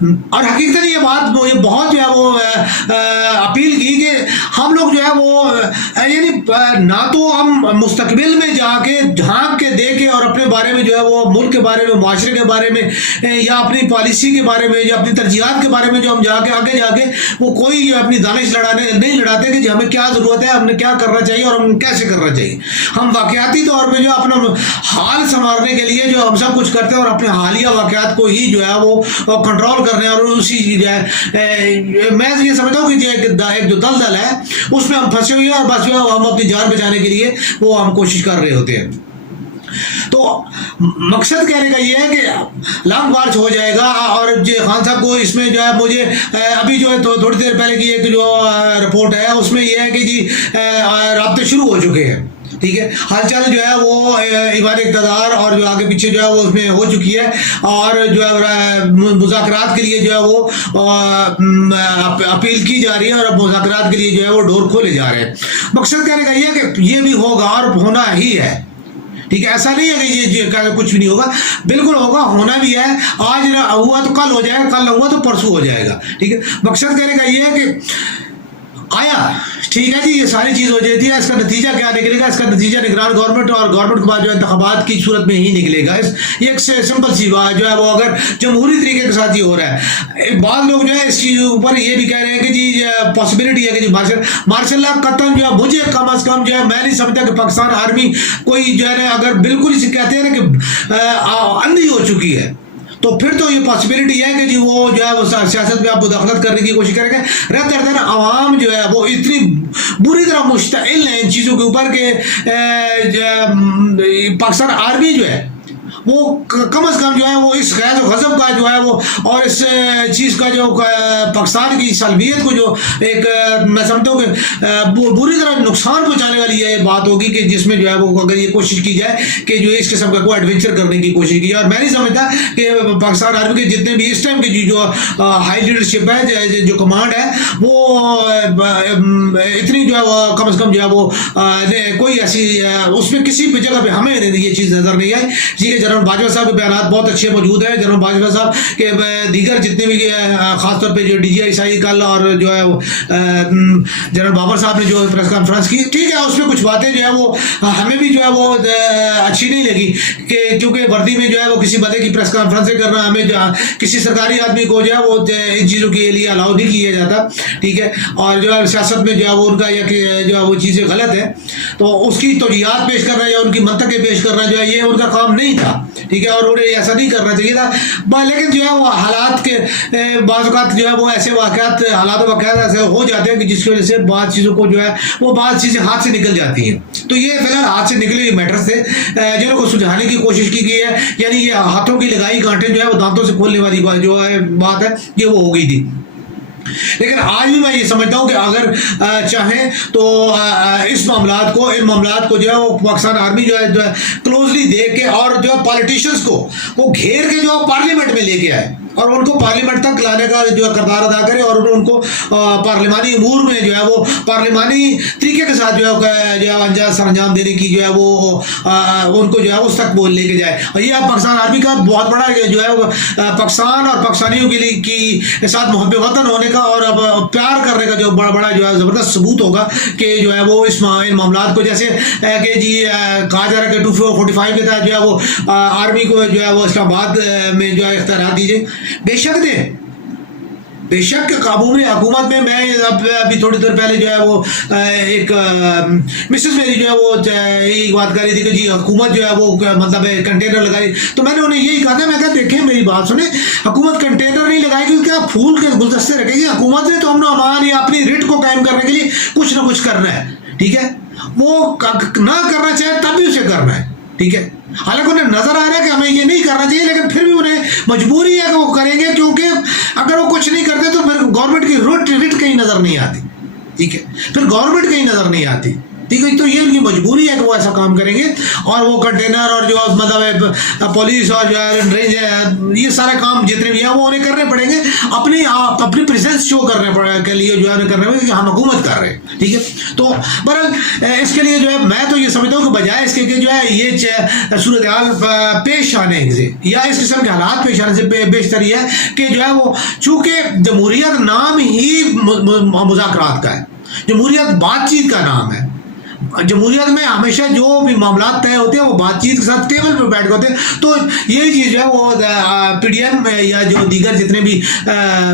اور حقیقتاً یہ بات یہ بہت جو ہے وہ اپیل کی کہ ہم لوگ جو ہے وہ یعنی نہ تو ہم مستقبل میں جا کے جھانک کے دیکھیں اور اپنے بارے میں جو ہے وہ ملک کے بارے میں معاشرے کے بارے میں یا اپنی پالیسی کے بارے میں یا اپنی ترجیحات کے بارے میں جو ہم جا کے آگے جا کے وہ کوئی جو اپنی دانش نہیں لڑاتے کہ ہمیں کیا ضرورت ہے, ہم نے کیا کرنا چاہیے اور ہم کیسے کرنا چاہیے. ہم واقعاتی طور پہ جو اپنا حال سنوارنے کے لیے جو ہم سب کچھ کرتے ہیں اور اپنے حالیہ واقعات کو ہی جو ہے وہ کنٹرول کرنے اور اسی جو ہے میں یہ سمجھتا ہوں کہ ایک جو دلدل ہے اس میں ہم پھنسے ہوئے ہیں اور بس جو ہے ہم اپنی جان بچانے کے لیے وہ ہم کوشش کر رہے ہوتے ہیں. تو مقصد کہنے کا یہ ہے کہ لانگ مارچ ہو جائے گا. اور خان صاحب کو اس میں جو ہے مجھے ابھی جو ہے تھوڑی دیر پہلے کی ایک جو رپورٹ ہے اس میں یہ ہے کہ جی رابطے شروع ہو چکے ہیں, ٹھیک ہے. ہلچل جو ہے وہ ایوان اقتدار اور جو آگے پیچھے جو ہے وہ اس میں ہو چکی ہے اور جو ہے مذاکرات کے لیے جو ہے وہ اپیل کی جا رہی ہے اور مذاکرات کے لیے جو ہے وہ ڈور کھولے جا رہے ہیں. مقصد کہنے کا یہ ہے کہ یہ بھی ہوگا اور ہونا ہی ہے, ٹھیک ہے. ایسا نہیں ہے کہ یہ کچھ بھی نہیں ہوگا, بالکل ہوگا, ہونا بھی ہے. آج نہ ہوا تو کل ہو جائے گا, کل نہ ہوا تو پرسوں ہو جائے گا, ٹھیک ہے. مقصد کہنے کا یہ ہے کہ آیا ٹھیک ہے جی یہ ساری چیز ہو جاتی ہے, اس کا نتیجہ کیا نکلے گا؟ اس کا نتیجہ نگران گورنمنٹ اور گورنمنٹ کے بعد جو انتخابات کی صورت میں ہی نکلے گا. یہ ایک سمپل سی بات جو ہے وہ اگر جمہوری طریقے کے ساتھ یہ ہو رہا ہے. بعض لوگ جو ہے اس چیز اوپر یہ بھی کہہ رہے ہیں کہ جی پاسبلٹی ہے کہ جی مارشل اللہ قطن جو ہے مجھے کم از کم جو ہے میں نہیں سمجھتا کہ پاکستان آرمی کوئی جو ہے اگر بالکل اسے کہتے ہیں نا کہ اندھی ہو چکی ہے تو پھر تو یہ پاسبلٹی ہے کہ جی وہ جو ہے وہ سیاست میں آپ مداخلت کرنے کی کوشش کریں گے. رہتے رہتے عوام جو ہے وہ اتنی بری طرح مشتعل ہیں ان چیزوں کے اوپر کہ پاکستان آرمی جو ہے وہ کم از کم جو ہے وہ اس غیظ و غضب کا جو ہے وہ اور اس چیز کا جو پاکستان کی سالمیت کو جو ایک میں سمجھتا ہوں کہ بری طرح نقصان پہنچانے والی یہ بات ہوگی کہ جس میں جو ہے وہ اگر یہ کوشش کی جائے کہ جو اس قسم کا کوئی ایڈونچر کرنے کی کوشش کی جائے. اور میں نہیں سمجھتا کہ پاکستان آرمی کے جتنے بھی اس ٹائم کی جو ہائی لیڈرشپ ہے جو کمانڈ ہے وہ اتنی جو ہے وہ کم از کم جو ہے وہ کوئی ایسی اس میں کسی بھی جگہ پہ ہمیں یہ چیز نظر نہیں آئی. جی جنرل باجوہ صاحب کے بیانات بہت اچھے موجود ہیں. جنرل باجوہ صاحب کے دیگر جتنے بھی خاص طور پہ جو ڈی جی آئی سائی کل اور جو ہے جنرل بابر صاحب نے جو پریس کانفرنس کی, ٹھیک ہے, اس میں کچھ باتیں جو ہے وہ ہمیں بھی جو ہے وہ اچھی نہیں لگی کہ کیونکہ وردی میں جو ہے وہ کسی بندے کی پریس کانفرنس کرنا ہمیں کسی سرکاری آدمی کو جو ہے وہ ان چیزوں کے لیے الاؤ نہیں کیا جاتا, ٹھیک ہے. اور جو ہے سیاست میں جو ہے وہ ان کا جو ہے وہ چیزیں غلط ہیں تو اس کی توجیہات پیش کرنا یا ان کی منطقیں پیش کرنا جو ہے یہ ان کا کام نہیں تھا, ٹھیک ہے. اور انہیں ایسا نہیں کرنا چاہیے تھا. لیکن جو ہے وہ حالات کے بعض اوقات جو ہے وہ ایسے واقعات حالات و واقعات ایسے ہو جاتے ہیں کہ جس کی وجہ سے بعض چیزوں کو جو ہے وہ بعض چیزیں ہاتھ سے نکل جاتی ہیں. تو یہ فی الحال ہاتھ سے نکلے ہوئے میٹرز تھے جنہوں کو سلجھانے کی کوشش کی گئی ہے. یعنی یہ ہاتھوں کی لگائی گانٹیں جو ہے وہ دانتوں سے کھولنے والی جو ہے بات ہے یہ وہ ہو گئی تھی. لیکن آج بھی میں یہ سمجھتا ہوں کہ اگر چاہیں تو ان معاملات کو جو ہے وہ پاکستان آرمی جو ہے کلوزلی دیکھ کے اور جو ہے پالیٹیشنز کو وہ گھیر کے جو پارلیمنٹ میں لے کے آئے اور ان کو پارلیمنٹ تک لانے کا جو ہے کردار ادا کرے اور ان کو پارلیمانی امور میں جو ہے وہ پارلیمانی طریقے کے ساتھ جو ہے سر انجام دینے کی جو ہے وہ ان کو جو ہے اس تک وہ لے کے جائے. اور یہ پاکستان آرمی کا بہت بڑا جو ہے وہ پاکستان اور پاکستانیوں کے لیے کی ساتھ محب وطن ہونے کا اور پیار کرنے کا جو بڑا جو ہے زبردست ثبوت ہوگا کہ جو ہے وہ ان معاملات کو جیسے کہ جی کہا جا رہا ہے کہ 245 کے تحت جو ہے وہ آرمی کو جو ہے وہ اسلام آباد میں جو ہے اختیارات دیجیے. بے شک دیں, بے شک قابو میں حکومت میں. میں ابھی تھوڑی دیر پہلے جو ہے وہ ایک مسز میری جو ہے وہ یہی بات کر رہی تھی کہ جی حکومت جو ہے وہ مطلب کنٹینر لگائی, تو میں نے انہیں یہی کہا تھا, میں کہا دیکھیں میری بات سنیں, حکومت کنٹینر نہیں لگائے گی کیا پھول کے گلدستے رکھے گی. حکومت نے تو امن و امان یا اپنی رٹ کو قائم کرنے کے لیے کچھ نہ کچھ کرنا ہے, ٹھیک ہے. وہ نہ کرنا چاہے تب بھی اسے کرنا ہے, ٹھیک ہے. حالانکہ انہیں نظر آ رہا ہے کہ ہمیں یہ نہیں کرنا چاہیے لیکن پھر بھی انہیں مجبوری ہے کہ وہ کریں گے کیونکہ اگر وہ کچھ نہیں کرتے تو پھر گورنمنٹ کی رٹ کہیں نظر نہیں آتی, ٹھیک ہے. پھر گورنمنٹ کہیں نظر نہیں آتی. ٹھیک ہے. تو یہ ان کی مجبوری ہے کہ وہ ایسا کام کریں گے, اور وہ کنٹینر اور جو مطلب پولیس اور جو ہے یہ سارے کام جتنے بھی ہیں وہ انہیں کرنے پڑیں گے, اپنی پریزنس شو کرنے کے لیے جو ہے انہیں کرنے پڑیں گے کہ ہم حکومت کر رہے ہیں. ٹھیک ہے. تو بہرحال اس کے لیے جو ہے میں تو یہ سمجھتا ہوں کہ بجائے اس کے کہ جو ہے یہ صورتحال پیش آنے سے یا اس قسم کے حالات پیش آنے سے بیشتر یہ ہے کہ جو ہے وہ چونکہ جمہوریت نام ہی مذاکرات کا ہے, جمہوریت بات چیت کا نام ہے. جمہوریت میں ہمیشہ جو بھی معاملات طے ہوتے ہیں وہ بات چیت کے ساتھ ٹیبل پہ بیٹھ کے ہوتے ہیں. تو یہی چیز جو ہے وہ پی ڈی ایم یا جو دیگر جتنے بھی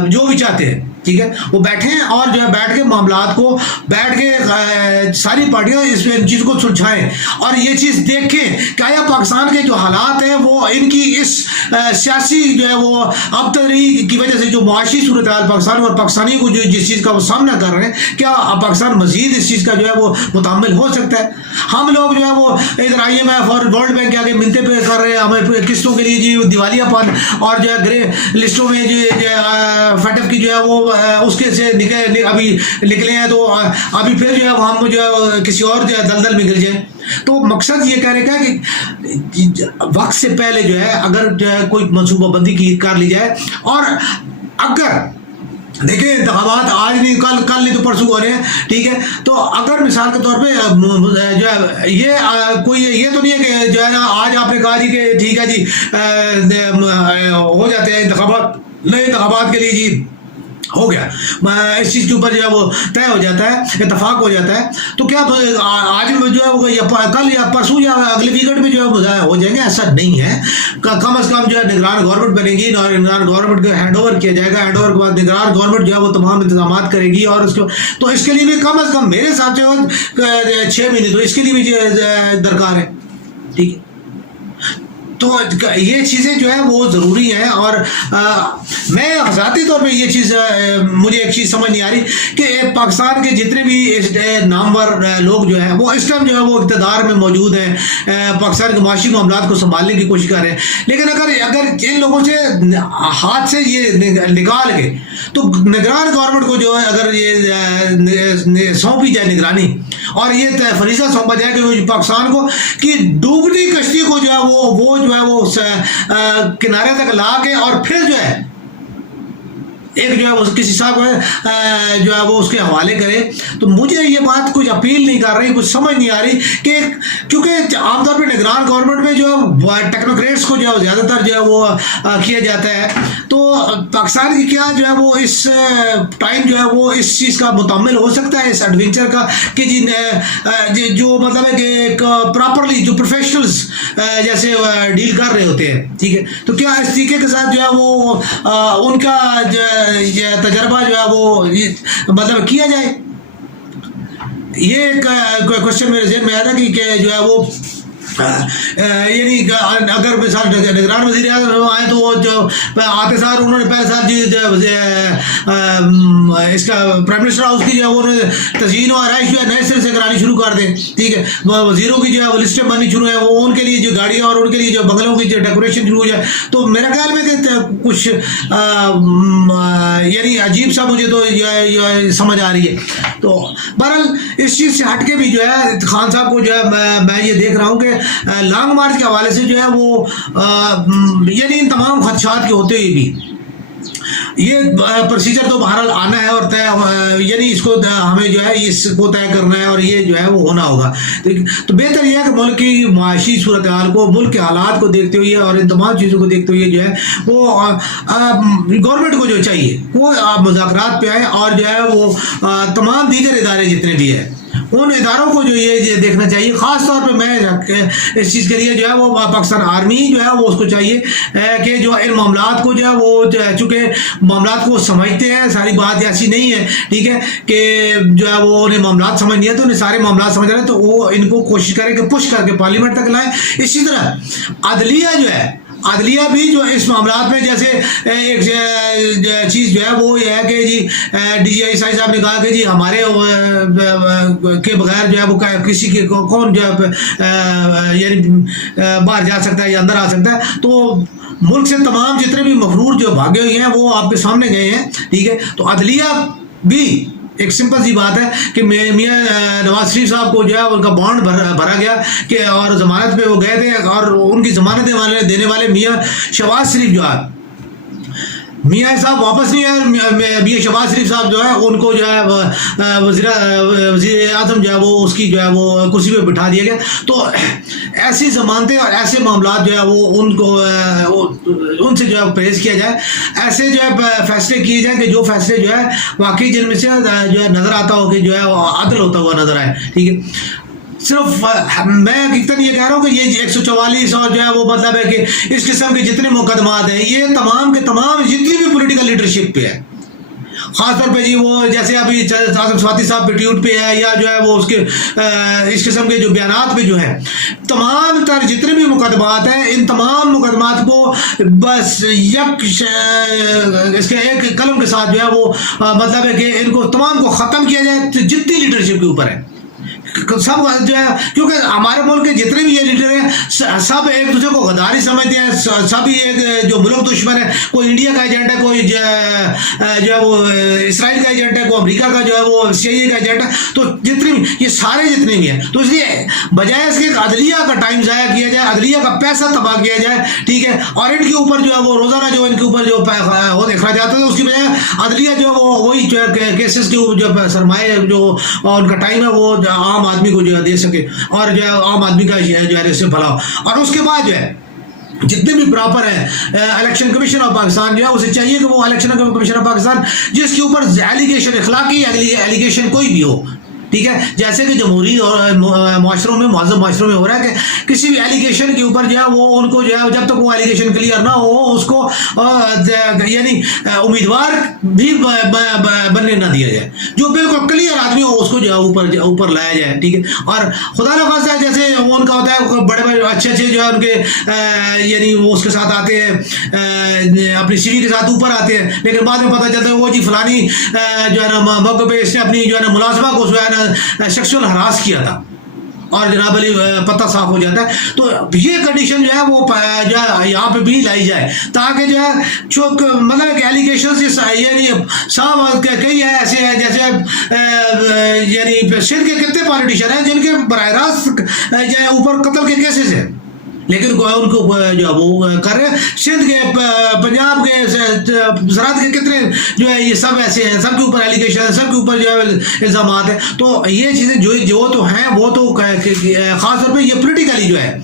جو بھی چاہتے ہیں, ٹھیک ہے, وہ بیٹھیں اور جو ہے بیٹھ کے معاملات کو بیٹھ کے ساری پارٹیاں اس ان چیز کو سلجھائیں اور یہ چیز دیکھیں کہ آیا پاکستان کے جو حالات ہیں وہ ان کی اس سیاسی جو ہے وہ ابتری کی وجہ سے جو معاشی صورتحال پاکستان اور پاکستانی کو جو جس چیز کا وہ سامنا کر رہے ہیں, کیا پاکستان مزید اس چیز کا جو ہے وہ متحمل ہو سکتا ہے؟ ہم لوگ جو ہے وہ ادھر آئی ایم ایف اور ورلڈ بینک کے آگے منتیں پہ کر رہے ہیں ہمیں قسطوں کے لیے جی دیوالیہ پن اور جو ہے گرے لسٹوں میں جو فیٹ اپ کی جو ہے وہ اس کے سے ابھی نکلے ہیں, تو ابھی پھر جو ہے ہم جو ہے کسی اور دلدل میں گر جائیں. تو مقصد یہ کہہ رہے کا کہ وقت سے پہلے جو ہے اگر جو ہے کوئی منصوبہ بندی کر لی جائے, اور اگر دیکھیں انتخابات آج نہیں کل نہیں تو پرسوں ہو رہے ہیں, ٹھیک ہے, تو اگر مثال کے طور پہ جو ہے یہ کوئی یہ تو نہیں ہے کہ جو ہے نا آج آپ نے کہا جی کہ ٹھیک ہے جی ہو جاتے ہیں انتخابات, نئے انتخابات کے لیے جی ہو گیا, اس چیز کے اوپر جو ہے وہ طے ہو جاتا ہے, اتفاق ہو جاتا ہے, تو کیا آج جو ہے وہ کل یا پرسوں یا اگلے ویکینڈ میں جو ہے ہو جائیں گے؟ ایسا نہیں ہے. کم از کم جو ہے نگران گورنمنٹ بنے گی, نگران گورنمنٹ کو ہینڈ اوور کیا جائے گا, ہینڈ اوور کے بعد نگران گورنمنٹ جو ہے وہ تمام انتظامات کرے گی, اور اس کو تو اس کے لیے بھی کم از کم میرے حساب سے 6 مہینے تو اس کے لیے بھی درکار ہے. ٹھیک ہے, تو یہ چیزیں جو ہے وہ ضروری ہیں. اور میں ذاتی طور پہ یہ چیز مجھے ایک چیز سمجھ نہیں آ رہی کہ پاکستان کے جتنے بھی نامور لوگ جو ہیں وہ اس ٹائم جو ہے وہ اقتدار میں موجود ہیں, پاکستان کے معاشی معاملات کو سنبھالنے کی کوشش کر رہے ہیں, لیکن اگر ان لوگوں سے ہاتھ سے یہ نکال کے تو نگران گورنمنٹ کو جو ہے اگر یہ سونپی جائے نگرانی, اور یہ فریضہ سونپا جائے کہ پاکستان کو کہ ڈوبتی کشتی کو جو ہے وہ جو ہے وہ کنارے تک لا کے اور پھر جو ہے ایک جو ہے کسی صاحب کو جو ہے وہ اس کے حوالے کرے, تو مجھے یہ بات کچھ اپیل نہیں کر رہی, کچھ سمجھ نہیں آ رہی کہ کیونکہ عام طور پہ نگران گورنمنٹ میں جو ہے ٹیکنوکریٹس کو جو ہے زیادہ تر جو ہے وہ کیا جاتا ہے. تو پاکستان کی کیا جو ہے وہ اس ٹائم جو ہے وہ اس چیز کا متحمل ہو سکتا ہے, اس ایڈونچر کا, کہ جی جو مطلب ہے کہ ایک پراپرلی جو پروفیشنلز جیسے ڈیل کر رہے ہوتے ہیں, ٹھیک ہے, تو کیا اس طریقے کے ساتھ جو ہے وہ ان کا یہ تجربہ جو ہے وہ مطلب کیا جائے؟ یہ ایک کوشچن میرے ذہن میں آیا تھا کہ جو ہے وہ یعنی اگر مثال نگران وزیر اعظم آئے تو وہ جو آتے سال انہوں نے پہلے سال جی اس کا پرائم منسٹر ہاؤس کی جو ہے وہ تزئین و آرائش جو ہے نئے سرے سے کرانی شروع کر دیں, ٹھیک ہے, وزیروں کی جو ہے وہ لسٹیں بننی شروع ہیں, وہ ان کے لیے جو گاڑیاں اور ان کے لیے جو بنگلوں کی جو ڈیکوریشن شروع ہو جائے, تو میرا خیال میں کہ کچھ یعنی عجیب سا مجھے تو سمجھ آ رہی ہے. تو بہرحال اس چیز سے ہٹ کے بھی جو ہے خان صاحب کو جو ہے میں یہ دیکھ رہا ہوں کہ لانگ مارچ کے حوالے سے جو ہے وہ یعنی ان تمام خدشات کے ہوتے ہوئے بھی یہ پروسیجر تو بہرحال آنا ہے اور طے یعنی اس کو ہمیں جو ہے اس کو طے کرنا ہے اور یہ جو ہے وہ ہونا ہوگا. تو بہتر یہ ہے کہ ملک کی معاشی صورتحال کو, ملک کے حالات کو دیکھتے ہوئے اور ان تمام چیزوں کو دیکھتے ہوئے جو ہے وہ گورنمنٹ کو جو چاہیے وہ مذاکرات پہ آئے, اور جو ہے وہ تمام دیگر ادارے جتنے بھی ہیں ان اداروں کو جو یہ دیکھنا چاہیے. خاص طور پہ میں اس چیز کے لیے جو ہے وہ پاکستان آرمی جو ہے وہ اس کو چاہیے کہ جو ان معاملات کو جو ہے وہ چونکہ معاملات کو سمجھتے ہیں, ساری بات ایسی نہیں ہے, ٹھیک ہے, کہ جو ہے وہ انہیں معاملات سمجھ نہیں ہے تو انہیں سارے معاملات سمجھ رہے ہیں, تو وہ ان کو کوشش کریں کہ پش کر کے پارلیمنٹ تک لائیں. اسی طرح عدلیہ جو ہے, عدلیہ بھی جو اس معاملات میں جیسے ایک چیز جو ہے وہ یہ ہے کہ جی ڈی جی آئی صاحب نے کہا کہ جی ہمارے کے بغیر جو ہے وہ کسی کے کون جو ہے یعنی باہر جا سکتا ہے یا اندر آ سکتا ہے. تو ملک سے تمام جتنے بھی مفرور جو بھاگے ہوئے ہیں وہ آپ کے سامنے گئے ہیں, ٹھیک ہے, تو عدلیہ بھی ایک سمپل سی بات ہے کہ میاں نواز شریف صاحب کو جو ہے ان کا بانڈ بھرا گیا کہ اور ضمانت پہ وہ گئے تھے اور ان کی ضمانت دینے والے میاں شہباز شریف جو ہے میاں صاحب واپس نہیں آئے. میاں شہباز شریف صاحب جو ہے ان کو جو ہے وزیر اعظم جو ہے وہ اس کی جو ہے وہ کرسی پہ بٹھا دیا گیا. تو ایسی ضمانتیں اور ایسے معاملات جو ہے وہ ان کو ان سے جو ہے پرہیز کیا جائے. ایسے جو ہے فیصلے کیے جائیں کہ جو فیصلے جو ہے واقعی جن میں سے جو ہے نظر آتا ہو کہ جو ہے عدل ہوتا ہوا نظر آئے. ٹھیک ہے. صرف میں حقیقت یہ کہہ رہا ہوں کہ یہ 144 اور جو ہے وہ مطلب ہے کہ اس قسم کے جتنے مقدمات ہیں یہ تمام کے تمام جتنی بھی پولیٹیکل لیڈرشپ پہ ہے. خاص طور پہ جی وہ جیسے ابھی اعظم سواتی صاحب پہ ٹیوٹ پہ ہے یا جو ہے وہ اس کے اس قسم کے جو بیانات پہ جو ہے تمام تر جتنے بھی مقدمات ہیں ان تمام مقدمات کو بس اس کے ایک قلم کے ساتھ جو ہے وہ مطلب ہے کہ ان کو تمام کو ختم کیا جائے جتنی لیڈرشپ کے اوپر ہے. سب جو ہے کیونکہ ہمارے ملک کے جتنے بھی یہ لیڈر ہیں سب ایک دوسرے کو غداری سمجھتے ہیں. سب ہی ایک جو ملک دشمن ہے, کوئی انڈیا کا ایجنٹ ہے, کوئی جو ہے وہ اسرائیل کا ایجنٹ ہے, کوئی امریکہ کا جو ہے وہ CIA کا ایجنٹ ہے. تو جتنے بھی یہ سارے جتنے بھی ہیں تو اس لیے بجائے اس کے عدلیہ کا ٹائم ضائع کیا جائے, عدلیہ کا پیسہ تباہ کیا جائے. ٹھیک ہے. اور ان کے اوپر جو ہے وہ روزانہ جو ان کے اوپر جو اخراجات ہوتے ہیں اس کی بجائے عدلیہ جو ہے وہ وہی جو ہے کیسز کے جو سرمایہ جو ان کا ٹائم ہے وہ عام آدمی کو جو ہے دے سکے اور جو ہے عام آدمی کا جو ہے اس سے بھلا ہو. اور اس کے بعد جو ہے جتنے بھی پراپر ہیں الیکشن کمیشن آف پاکستان جو ہے اسے چاہیے کہ وہ الیکشن کمیشن آف پاکستان جس کے اوپر ایلیگیشن اخلاقی ایلیگیشن کوئی بھی ہو, ٹھیک ہے, جیسے کہ جمہوری اور معاشروں میں معذب معاشروں میں ہو رہا ہے کہ کسی بھی ایلیگیشن کے اوپر جو ہے وہ ان کو جو ہے جب تک وہ ایلیگیشن کلیئر نہ ہو اس کو یعنی امیدوار بھی بننے نہ دیا جائے. جو بالکل کلیئر آدمی ہو اس کو جو ہے اوپر لایا جائے. ٹھیک ہے. اور خدا نہ خواستہ جیسے ان کا ہوتا ہے بڑے بڑے اچھے اچھے جو ہے ان کے یعنی وہ اس کے ساتھ آتے ہیں اپنی CV کے ساتھ اوپر آتے ہیں, لیکن بعد میں پتہ چلتا ہے وہ جی فلانی جو ہے نا موقع پہ اس نے اپنی جو ہے نا ملازمہ کو جو ہے نا سیکسول ہراس کیا تھا اور جناب علی پتہ صاف ہو جاتا ہے. تو یہ کنڈیشن جو ہے وہ جو ہے یہاں پہ بھی لائی جائے تاکہ جو ہے مطلب کہ ایلیگیشن یعنی صاحب کئی ہے ایسے ہیں جیسے یعنی سندھ کے کتنے پالیٹیشین ہیں جن کے براہ راست جو ہے اوپر قتل کے کیسز ہیں, لیکن ان کو جو وہ کر رہے ہیں. سندھ کے پنجاب کے زراعت کے کتنے جو ہے یہ سب ایسے ہیں, سب کے اوپر ایلیگیشن ہے, سب کے اوپر جو ہے الزامات ہیں. تو یہ چیزیں جو تو ہیں وہ تو خاص طور پہ یہ پولیٹیکلی جو ہے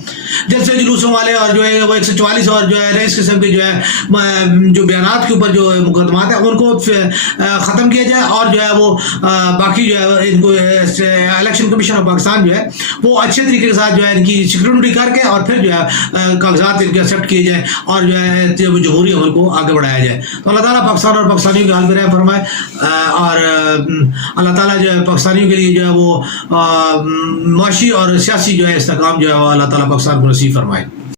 جلسے جلوسوں والے اور جو ہے وہ 144 اور جو ہے اس قسم کے جو ہے جو بیانات کے اوپر جو مقدمات ہیں ان کو ختم کیا جائے اور جو ہے وہ باقی جو ہے ان کو الیکشن کمیشن آف پاکستان جو ہے وہ اچھے طریقے کے ساتھ جو ہے ان کی سیکورٹی کر کے اور پھر جو ہے کاغذات ان کے ایکسیپٹ کیے جائیں اور جو ہے جمہوری عمل کو آگے بڑھایا جائے. تو اللہ تعالیٰ پاکستان اور پاکستانیوں کے حال میں رحم فرمائے اور اللہ تعالیٰ جو ہے پاکستانیوں کے لیے جو ہے وہ معاشی اور سیاسی جو ہے استحکام جو ہے وہ اللہ تعالیٰ پاکستان کو نصیب فرمائے.